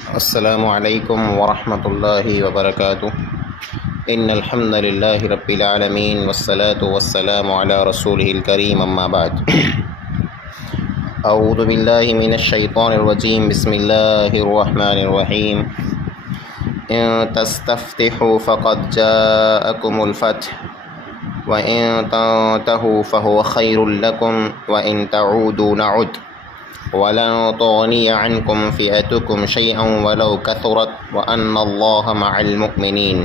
अस्सलामु अलैकुम वरहमतुल्लाहि वबरकातुह। इन्नल हम्दुलिल्लाहि रब्बिल आलमीन वस्सलातु वस्सलामु अला रसूलिहिल करीम अम्मा बाद। अऊज़ु बिल्लाहि मिनश शैतानिर रजीम बिस्मिल्लाहिर रहमानिर रहीम। इन तस्तफ्तिहु फ़क़द जाअकुमुल फ़त्ह व इन तंतहु फ़हुव खैरुल लकुम व इन तऊदू नउद वलन तुग़निय अन्कुम फ़िअतुकुम शैअन वलौ कथुरत व अन्नल्लाह मअल मुमिनीन।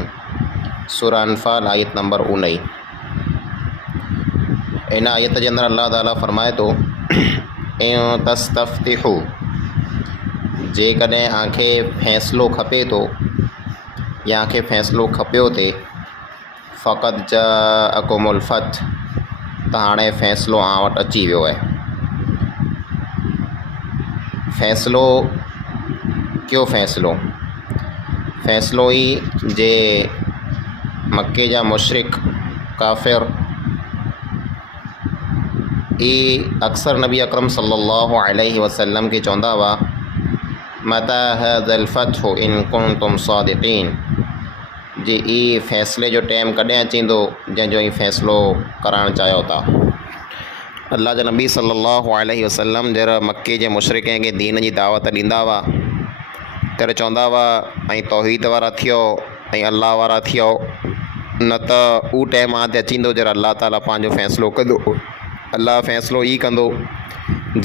सूरह अनफ़ाल आयत नंबर 19। इन आयत के अंदर अल्लाह ताला फरमाए तो इन तस्तफ्तिहु, जेकॾहिं आखे फ़ैसिलो खपे तो या आखे फ़ैसिलो खपियो थे, फ़क़द जाअकुमुल फ़त्ह, त हाणे फ़ैसिलो आं वटि अची वियो आहे। फ़ैसिलो कयो फ़ैसिलो? फ़ैसिलो ई जे मक्के जा मुशरिक काफ़िर ई अक्सर नबी अकरम सल्लल्लाहु अलैहि वसल्लम के चवंदा हुआ, मता हाज़ल फ़त्हु इन कुंतुम सादिक़ीन, जे ई फ़ैसिले जो टाइम कॾहिं अचींदो जंहिंजो ई फ़ैसिलो करणु चाहियो था। अल्लाह जा नबी सल्लल्लाहु अलैहि वसल्लम जरा मक्के जे मुशरिकनि खे दीन जी दावत ॾींदा हुआ, तर चवंदा हुआ ऐं तौहीद वारा थियो ऐं अल्लाह वारा थियो, न त उहो टाइम आते अचींदो जरा अल्लाह ताला पंहिंजो फ़ैसिलो कंदो। अल्लाह फ़ैसिलो ई कंदो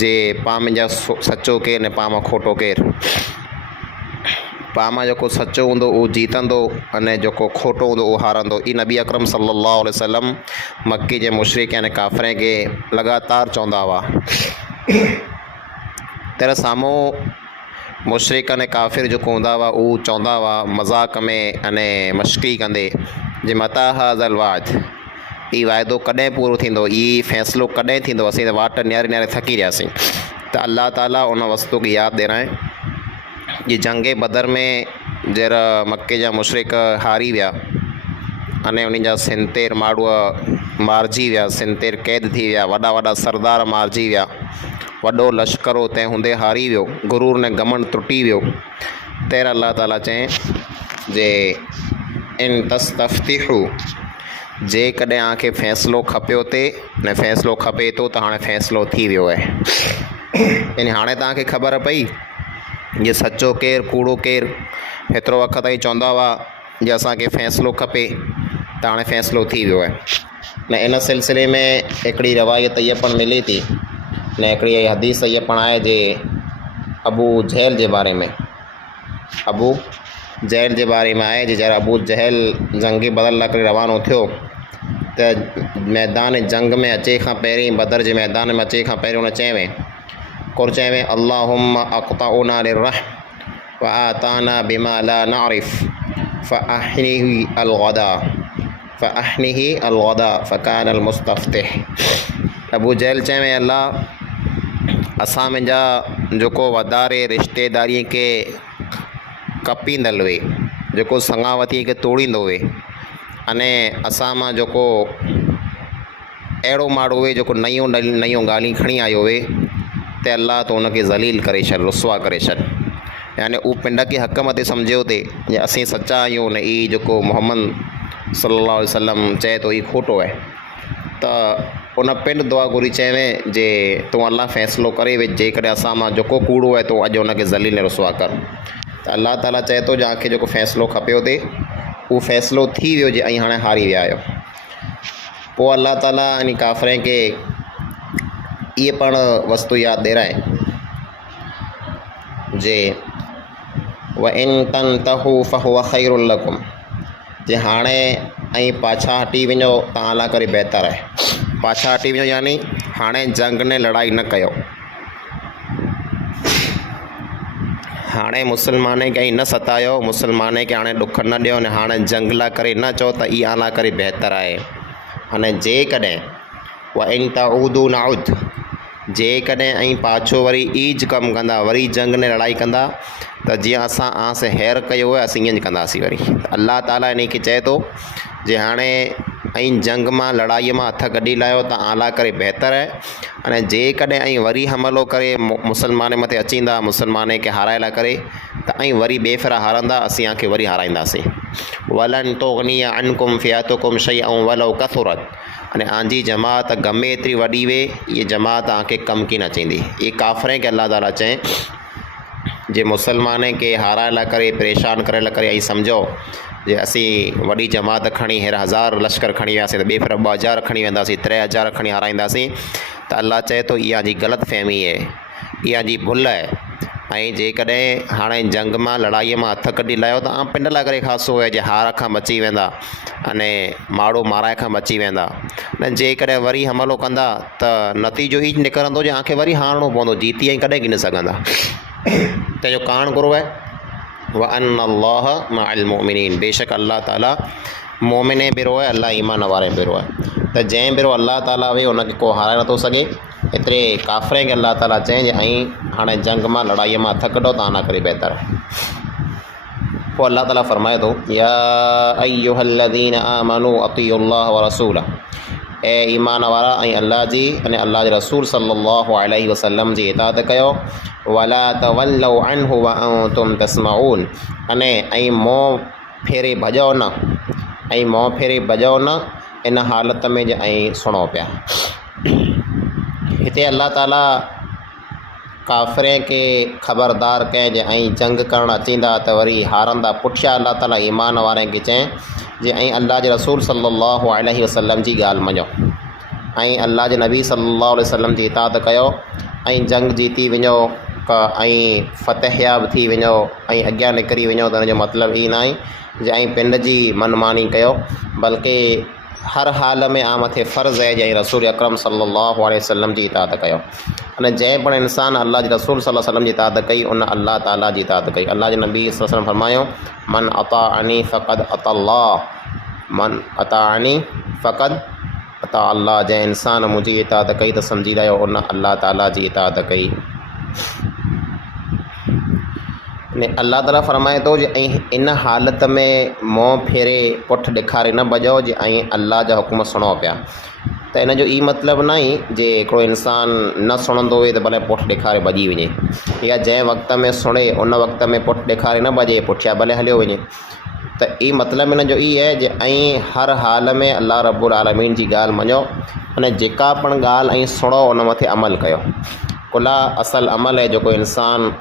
जे पाण मुंहिंजा सचो केरु न पाण खोटो केरु। पाण मां जेको सचो हूंदो उहो जीतंदो अने जेको खोटो हूंदो उहो हारंदो। ई नबी अकरम सल्लल्लाहु अलैहि वसल्लम मक्के जे मुशरिक यानी काफ़िर खे लगातार चवंदा हुआ। तर साम्हूं मुशरिक अने काफ़िर जेको हूंदा हुआ उहो चवंदा हुआ मज़ाक़ में अने मश्क़ी कंदे, जे मता हाज़ल वाद, ई वाइदो कॾहिं पूरो थींदो, ई फ़ैसिलो कॾहिं थींदो, असीं त वाट न्यारे न्यारे थकी रहियासीं। त अल्लाह ताला उन वस्तु खे यादि ॾियाराए जे जंगे बदर में जरा मक्के जा मुशरिक हारी विया अने उन्हनि जा सिनतेर माण्हू मारिजी विया, सिनतेर क़ैद थी विया, वॾा वॾा सरदार मारिजी विया, वॾो लश्करो तंहिं हूंदे हारी वियो, गुरूर ने घमंड त्रुटी वियो। तैर अल्लाह ताला चई जे इन तस्तफ्तिहु, जेकॾहिं आखे फ़ैसिलो खपियो थे न फ़ैसिलो खपे थो त हाणे फ़ैसिलो थी वियो आहे। यानी हाणे तव्हांखे ख़बर पई जे सचो केरु कूड़ो केरु। हेतिरो वक़्तु ताईं चवंदा हुआ जे असांखे फ़ैसिलो खपे, त हाणे फ़ैसिलो थी वियो आहे। न इन सिलसिले में हिकिड़ी रवायत इहा पण मिले थी, न हिकिड़ी हदीस इहा पण आहे जे अबू जहल जे बारे में, अबू जहल जे बारे में आहे जे जरा अबू जहल जंग बदर लाइ करे रवानो थियो त मैदान जंग में अचे खां पहिरीं, बदर जे मैदान में अचे खां पहिरीं उन चएं कुर चएं अल्लाहुम्मा अक़तउना लिर्रहम व आताना बिमा ला नअरिफ फ़अहनिही अलग़दा फ़कान अलमुस्तफ्तिह। अबू जहल चएं अल्लाह असां मुंहिंजा जेको वधारे रिश्तेदारीअ खे कपींदल हुए, जेको संगावतीअ खे तोड़ींदो हुए, अने असां मां जेको अहिड़ो माण्हू हुए जेको नयूं नयूं ॻाल्हियूं खणी आयो हुए, त अल्लाह तो उनखे ज़लील करे छॾ, रुसवा करे छॾ। यानी उहो पिंड खे हक़ मथे सम्झियो थे जे असीं सचा आहियूं न ई जेको मोहम्मद सल्लल्लाहु अलैहि वसल्लम चए थो ई खोटो आहे। त उन पिंड दुआ घुरी चएं जे तूं अल्लाह फ़ैसिलो करे विझ, जेकॾहिं असां मां जेको कूड़ो आहे तूं अॼु उनखे ज़लील रुसवा कर। त अल्लाह ताला चए थो जंहिंखे जेको फ़ैसिलो खपियो थे उहो फ़ैसिलो थी वियो जे ऐं हाणे हारी विया आहियो। पोइ अल्लाह ताला इन काफ़िर खे इहे पण वस्तु यादि ॾियाराए जे व इन तंतहु फ़हुव खैरुल लकुम, जे हाणे ऐं पाछा हटी वञो तव्हां लाइ करे बहितर आहे। पाछा हटी वञो यानी हाणे जंग ने लड़ाई न कयो, हाणे मुसलमान खे न सतायो, मुसलमान खे हाणे ॾुख न ॾियो, न हाणे जंग लाइ करे न चओ त इहा लाइ करे बहितर आहे। अने जेकॾहिं व इन तऊदू नउद, जेकॾहिं ऐं पाछो वरी ईज कमु कंदा, वरी जंग ने लड़ाई कंदा, त जीअं असां आस हैर कयो आहे असीं ईअं कंदासीं वरी। अल्लाह ताला इन खे चए थो जे हाणे ऐं जंग मां लड़ाईअ मां हथ कढी लाहियो त आला करे बहितर आहे। अने जेकॾहिं ऐं वरी हमिलो करे मुसलमान मथे अचींदा, मुसलमान खे हाराए लाइ करे, त ऐं वरी ॿिए फेरा हारंदा असीं तव्हांखे वरी हाराईंदासीं। वलन तुगनी अनकुम फिअतुकुम शैअन वलौ कसुरत, अने आंजी जमात गमे एतिरी वॾी वे इहा जमात तव्हांखे कम की न चईंदी। इहे काफ़िरे खे अल्लाह ताला चए जे मुसलमान खे हाराइण लाइ करे परेशान करण लाइ करे ऐं सम्झो जे असीं वॾी जमात खणी हींअर 1000 लश्कर खणी वियासीं त ॿिए फेरा 2000 खणी वेंदासीं, 3000 खणी हाराईंदासीं। त अल्लाह चए थो इहा जी ग़लति फ़हमी आहे, इहा जी भुल आहे। ऐं जेकॾहिं हाणे जंग मां लड़ाईअ मां हथ कढी लाहियो त आम पिंड लाइ करे ख़ासो आहे जे हार खां बची वेंदा अने माड़ो माराए खां बची वेंदा। न जेकॾहिं वरी हमिलो कंदा त नतीजो ई निकिरंदो जे तव्हांखे वरी हारणो पवंदो, जीती ऐं कॾहिं गिने सघंदा। तंहिंजो कारण गुरू आहे व अन अल्लाह मअल मुमिनीन, बेशक अल्लाह ताला मोमिने बिरो आहे, अल्लाह ईमान वारे बिरो आहे। त जंहिं बिरो अल्लाह ताला वे हुनखे को हाराए नथो सघे। एतिरे काफ़िरे खे अल्लाह ताला चए जे ऐं हाणे जंग मां लड़ाईअ मां हथ कढो त अञा करे बहितर। पोइ अल्लाह ताला फरमाए थो या अय्युहल्लज़ीन आमनू अतीउल्लाह व रसूला, ऐं ईमान वारा ऐं अल्लाह जी अने अल्लाह जे रसूल सल्लल्लाहु अलैहि वसल्लम जी इताअत कयो। वला तवल्लौ अन्हु व अंतुम तस्मऊन, अने ऐं मोह फेरे भॼो न, ऐं मोह फेरे भॼो न इन हालत में जे ऐं सुणो पिया। हिते अल्लाह ताला काफ़िरे खे ख़बरदार कयं जे ऐं जंग करणु अचींदा त वरी हारंदा। पुठियां अल्लाह ताला ईमान वारे खे चएं जे ऐं अल्लाह जे रसूल सल्लल्लाहु अलैहि वसल्लम जी ॻाल्हि मञो ऐं अल्लाह जे नबी सल्लल्लाहु अलैहि वसल्लम जी इताअत कयो ऐं जंग जीती वञो ऐं फ़तहयाब थी वञो ऐं अॻियां निकिरी वञो त हुनजो मतिलबु ई न आहे जे ऐं पिंड जी मनमानी कयो, बल्कि हर हाल में मथे फ़र्ज़ु आहे जंहिं रसूल अकरम सल्लल्लाहु अलैहि वसल्लम जी इताअत कयो। अने जंहिं पण इंसान अल्लाह जे रसूल सल्लल्लाहु अलैहि वसल्लम जी इताअत कई उन अल्लाह ताला जी इताअत कई। अल्लाह जे नबी सल्लल्लाहु अलैहि वसल्लम फरमायो मन अताअनी फ़क़द अतल्लाह, मन अताअनी फ़क़द अता अल्लाह, जंहिं इंसान मुंहिंजी इताअत कई त सम्झी रहियो उन अल्लाह ताला जी इताअत कई। ने अल्लाह ताला फरमाए थो जे ऐं इन हालत में मोह फेरे पुठि ॾेखारे न भॼो जे ऐं अल्लाह जा हुकुम सुणो पिया। त इन जो ई मतिलबु न आहे जे हिकिड़ो इंसान न सुणंदो हुए त भले पुठि ॾेखारे भॼी वञे, या जंहिं वक़्त में सुणे उन वक़्त में पुठि ॾेखारे न भॼे, पुठियां भले हलियो वञे। त ई मतिलबु इन जो ई आहे जे ऐं हर हाल में अल्लाह रब्बुल आलमीन जी ॻाल्हि मञो, अने जेका पण ॻाल्हि ऐं सुणो उन मथे अमल कयो। कुला असल अमल आहे जेको इंसान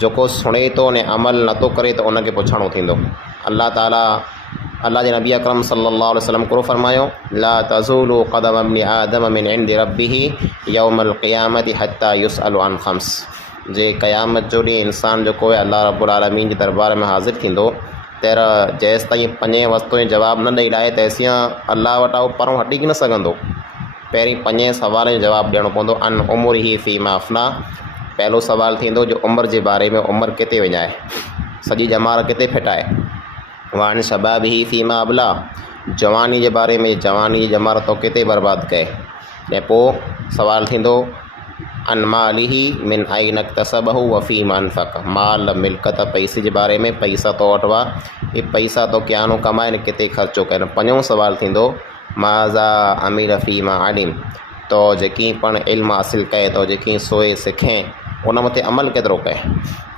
जेको सुणे थो अने अमल नथो करे त उनखे पुछणो थींदो। अल्लाह ताला अल्लाह जे नबी अकरम सल्लल्लाहु अलैहि वसल्लम को फरमायो ला तज़ूलु क़दम इब्न आदम मिन इंदि रब्बिही यौमल क़ियामति हत्ता युसअलु अन ख़म्स, जे क़यामत जो ॾींहुं इंसान जेको आहे अल्लाह रब्बुल आलमीन जे दरबार में हाज़िर थींदो त जेसि ताईं 5 वस्तुनि जो जवाबु न ॾेई लाहे तेसि अल्लाह वटां उहो परों हटी न सघंदो। पहिरीं 5 सवालनि जो जवाबु ॾियणो पवंदो। अन उमुरिही फ़ीमा अफ़ना, पहलो सवाल थींदो जो उमिरि जे बारे में, उमिरि किथे विञाए, सॼी ॼमार किथे फिटाए। वान शबाबिही फ़ीमा अबला, जवानी जे बारे में, जवानी जी ॼमार तो किथे बर्बादु कए। ऐं पोइ सवाल थींदो अन मालिही मिन ऐन इक्तसबहु व फ़ीमा अनफ़क़, माल मिल्कत पैसे जे बारे में, पैसा तो वटि हुआ, हे पैसा तो क्यानो कमाए न किथे ख़र्चो कनि। 5 सवाल थींदो माज़ा अमीर फ़ीमा आलिम, तो जेकी पण इल्मु हासिलु कए थो, जेकी सोए सिखे उन मथे अमल केतिरो कए।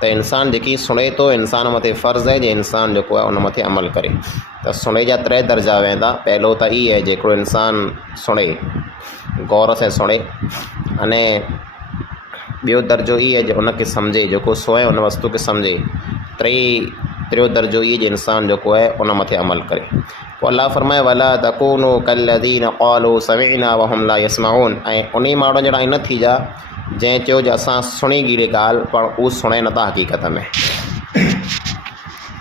त इंसान जेकी सुणे थो इंसान मथे फ़र्ज़ु आहे जे इंसान जेको आहे उन मथे अमल करे। त सुणे जा 3 दर्जा वेंदा। पहिलो त ई आहे जेको इंसान सुणे, गौर सां सुणे, अने ॿियो दर्जो ई आहे जो उनखे सम्झे, जेको सोए उन वस्तु खे सम्झे। टियों दर्जो ई जे इंसान जेको आहे उन मथे अमल करे। पोइ अल्लाह फरमाए वला तकूनु कल्लज़ीन क़ालू समिअना वहुम ला यस्मऊन, ऐं उन माण्हुनि जहिड़ा न थी जा जंहिं चयो जो असां सुणी गिरे ॻाल्हि पर उहो सुणे नथा हक़ीक़त में।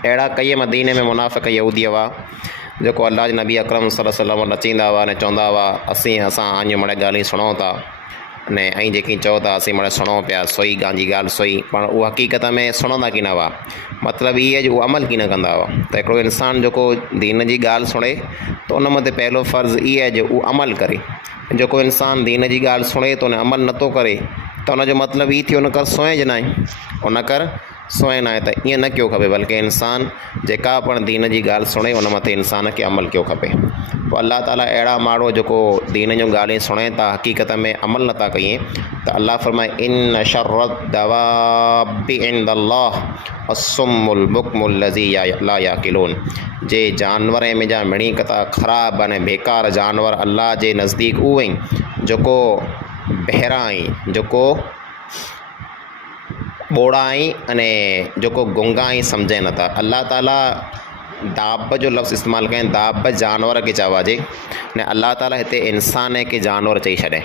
अहिड़ा कई मदीने में मुनाफ़िक़ यहूदी हुआ जेको अल्लाह जे नबी अकरम सल्लल्लाहु अलैहि वसल्लम नचींदा हुआ ने चवंदा हुआ असां आञो मड़े ॻाल्हियूं सुणूं था ने ऐं जेकी चओ था असीं मड़े सुणूं पिया, सोई गांजी ॻाल्हि सोई, पर उहा हक़ीक़त में सुणंदा की न हुआ। मतिलबु इहे आहे जो उहो अमल की न कंदा हुआ। त हिकिड़ो इंसान जेको दीन जी ॻाल्हि सुणे त उन मथे पहिलो फ़र्ज़ु इहो आहे जो उहो अमल करे। जेको इंसान दीन जी ॻाल्हि सुणे थो न अमल नथो करे त उनजो मतिलबु ई थियो उन कर सोए ज न आहे, उन कर सुहिणो आहे त ईअं न कयो खपे, बल्कि इंसान जेका पिणु दीन जी ॻाल्हि सुणे उन मथे इंसान खे अमल कयो खपे। पोइ अलाह ताला अहिड़ा माण्हू जेको दीन जूं ॻाल्हियूं सुणे था हक़ीक़त में अमल नथा कयूं त अलाह फरमाए इन शर्र दवाबि इंदल्लाह असुम्मुल बुक्मुल लज़ी ला याक़िलून। जे जानवर में जा मिणी कथा ख़राब अने बेकार जानवर अल्लाह जे नज़दीक उहे जेको बहिरा आहीं, जेको ॿोड़ा आहीं अने जेको गुंगा आहीं सम्झे नथा। अल्लाह ताला दाब जो लफ़्ज़ इस्तेमालु कनि, दाब जानवर खे चवाजे ने अल्लाह ताला हिते इंसान खे जानवर चई छॾे।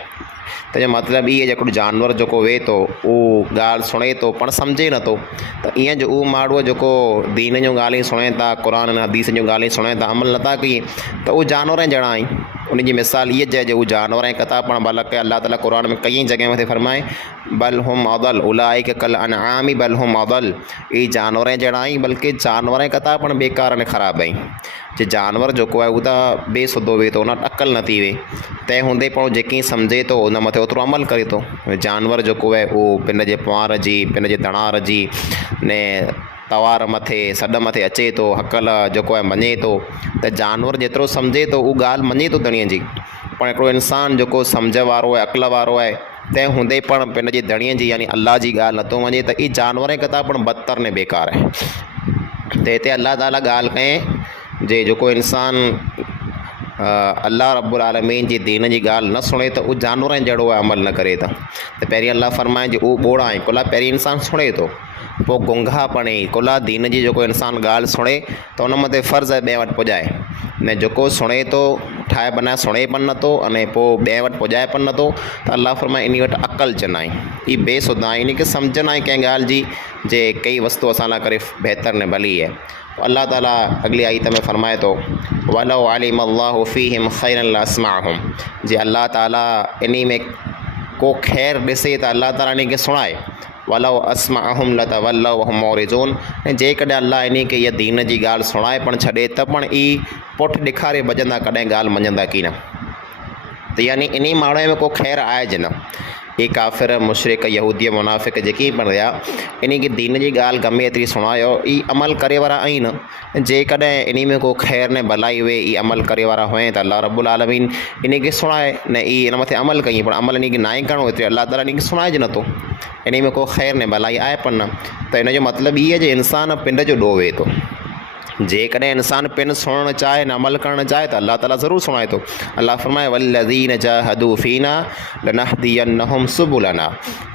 त जो मतिलबु इहे जेको जानवर जेको वेहे थो उहो ॻाल्हि सुणे थो पण सम्झे नथो, त ईअं जो उहो माण्हू जेको दीन जूं ॻाल्हियूं सुणे था, क़ुर ऐं हदीस जूं ॻाल्हियूं सुणे था, अमल नथा कई त उहो जानवर जहिड़ा आहिनि। उन जी मिसाल इहा चए जो उहे जानवर ऐं कथा पण बल्कि अल्लाह ताला क़ुर में कई जॻह मथे फरमाए बल हुम अदल उलाइक कल अनआम बल हुम अदल। इहे जानवर जहिड़ा आहिनि, बल्कि जानवर ऐं कथा पण बेकार ऐं ख़राबु आहिनि। जे जानवर जेको आहे उहो त बेसुधो वेहे थो, उन वटि अक़ल नथी वेहे, तंहिं हूंदे पाण जेकी सम्झे थो उन मथे ओतिरो अमल करे थो। जानवर जेको आहे उहो पिन जे पुआर जी, पिन जे तणार जी ने तवार मथे सॾ मथे अचे थो, हक़ल जेको आहे मञे थो। त जानवर जेतिरो सम्झे थो उहा ॻाल्हि मञे थो धणीअ जी, पण हिकिड़ो इंसानु जेको सम्झ वारो आहे, अक़ल वारो आहे, तंहिं हूंदे पण पिन जी धणीअ जी यानी अल्लाह जी ॻाल्हि नथो मञे, त ई जानवर ऐं कथा पण बदतर ने बेकार आहे। त हिते अल्लाह ताला ॻाल्हि कयईं जे जेको इंसानु अल्लाह रब्बुल आलमीन जी दीन जी ॻाल्हि न सुणे त उहो जानवरनि जहिड़ो आहे, अमल न करे त पहिरीं अल्लाह फरमाए जे उहो ॿोड़ा आहे कुला पहिरीं इंसानु सुणे थो, पोइ गुंगा पणे कुला दीन जी जेको इंसानु ॻाल्हि सुणे त उन मथे फ़र्ज़ु आहे ॿिए वटि पुॼाए, ने जेको सुणे थो ठाहे बनाए सुणे पण नथो अने पोइ ॿिए वटि पुॼाए पण नथो, त अल्लाह फरमाए इन वटि अक़ल चवंदा आहिनि, ई बेसुधा आहे, इन खे सम्झंदा आहिनि कंहिं ॻाल्हि जी जे कई वस्तु असां लाइ करे बहितर ने भली आहे। अल्लाह ताला अगली आयत में फरमाए थो वलौ अलिम अल्लाहु फ़ीहिम ख़ैरन लअस्मअहुम। जे अल्लाह ताला इन में को ख़ैर ॾिसे त अल्लाह ताला इन खे सुणाए, वलौ अस्मअहुम लतवल्लौ वहुम मुरिज़ून। ऐं जेकॾहिं अल्लाह इन खे इहा दीन जी ॻाल्हि सुणाए पण छॾे त पण ई पुठि ॾेखारे भॼंदा, कॾहिं ॻाल्हि मञंदा की न। त यानी इन माण्हूअ में को ख़ैर आहे ज न। ये काफ़िर मुशरिक यहूदी मुनाफ़िक जेकी पण रहिया इन खे दीन जी ॻाल्हि गमे एतिरी सुणायो, ई अमल करे वारा आहिनि। जेकॾहिं इन में को ख़ैर ने भलाई हुए, ई अमल करे वारा हुए त अल्लाह रब्बुल आलमीन इन खे सुणाए न, ई इन मथे अमल कई पण अमल इन खे ना ई करिणो एतिरे अल्लाह ताला इन खे सुणाइजे नथो, इन में को ख़ैर ने भलाई आहे पण न। त इन जो मतिलबु इहो आहे जे इंसानु पिंड जो ॾोह वेहे थो। जेकॾहिं इंसानु पिन सुणणु चाहे न अमल करणु चाहे त अल्लाह ताला ज़रूरु सुणाए थो। अल्लाह फरमाए वल्लज़ीन जाहदू फ़ीना लनहदियन्नहुम सुबुलना।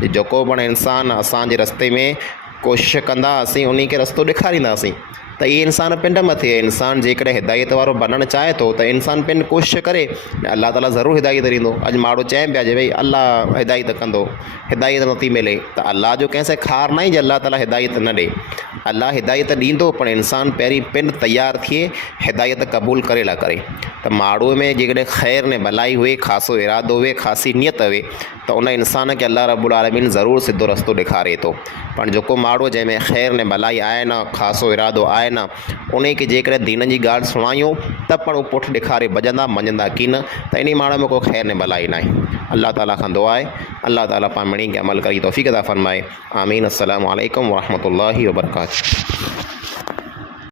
जेको पण इंसानु असांजे रस्ते में कोशिशि कंदा असीं उन खे रस्तो ॾेखारींदासीं। त इहे इंसानु पिंड मथे आहे। इंसानु जेकॾहिं हिदायत वारो बनणु चाहे थो त इंसानु पिंड कोशिशि करे अल्लाह ताला ज़रूरु हिदायत ॾींदो। अॼु माण्हू चए पिया जे भई अल्लाह हिदायत कंदो, हिदायत नथी मिले, त अल्लाह जो कंहिंसे खार न आहे जे अल्लाह ताला हिदायत न ॾे। अल्लाह हिदायत ॾींदो पण इंसानु पहिरीं पिंड तयारु थिए हिदायत क़बूल करे ला करे। त माण्हूअ में जेकॾहिं ख़ैर ने भलाई हुए, ख़ासो इरादो हुए, ख़ासी नियत हुए त उन इंसान खे अल्लाह रब्बुल आलमीन ज़रूरु सिधो रस्तो ॾेखारे थो। पण जेको माण्हू जंहिंमें ख़ैर ने भलाई आहे न, ख़ासो इरादो आहे न, उन खे जेकॾहिं दीन जी ॻाल्हि सुणायूं त पण उहो पुठि ॾेखारे भॼंदा, मञंदा की न, त इन माण्हू में को ख़ैर ने भलाई न आहे। अल्लाह ताला खां दुआ आहे अल्लाह ताला पाण मिणी खे अमल करी तौफ़ीक़ अता फ़रमाए। आमीन। अस्सलामु अलैकुम वरहमतुल्लाहि वबरकातुहू।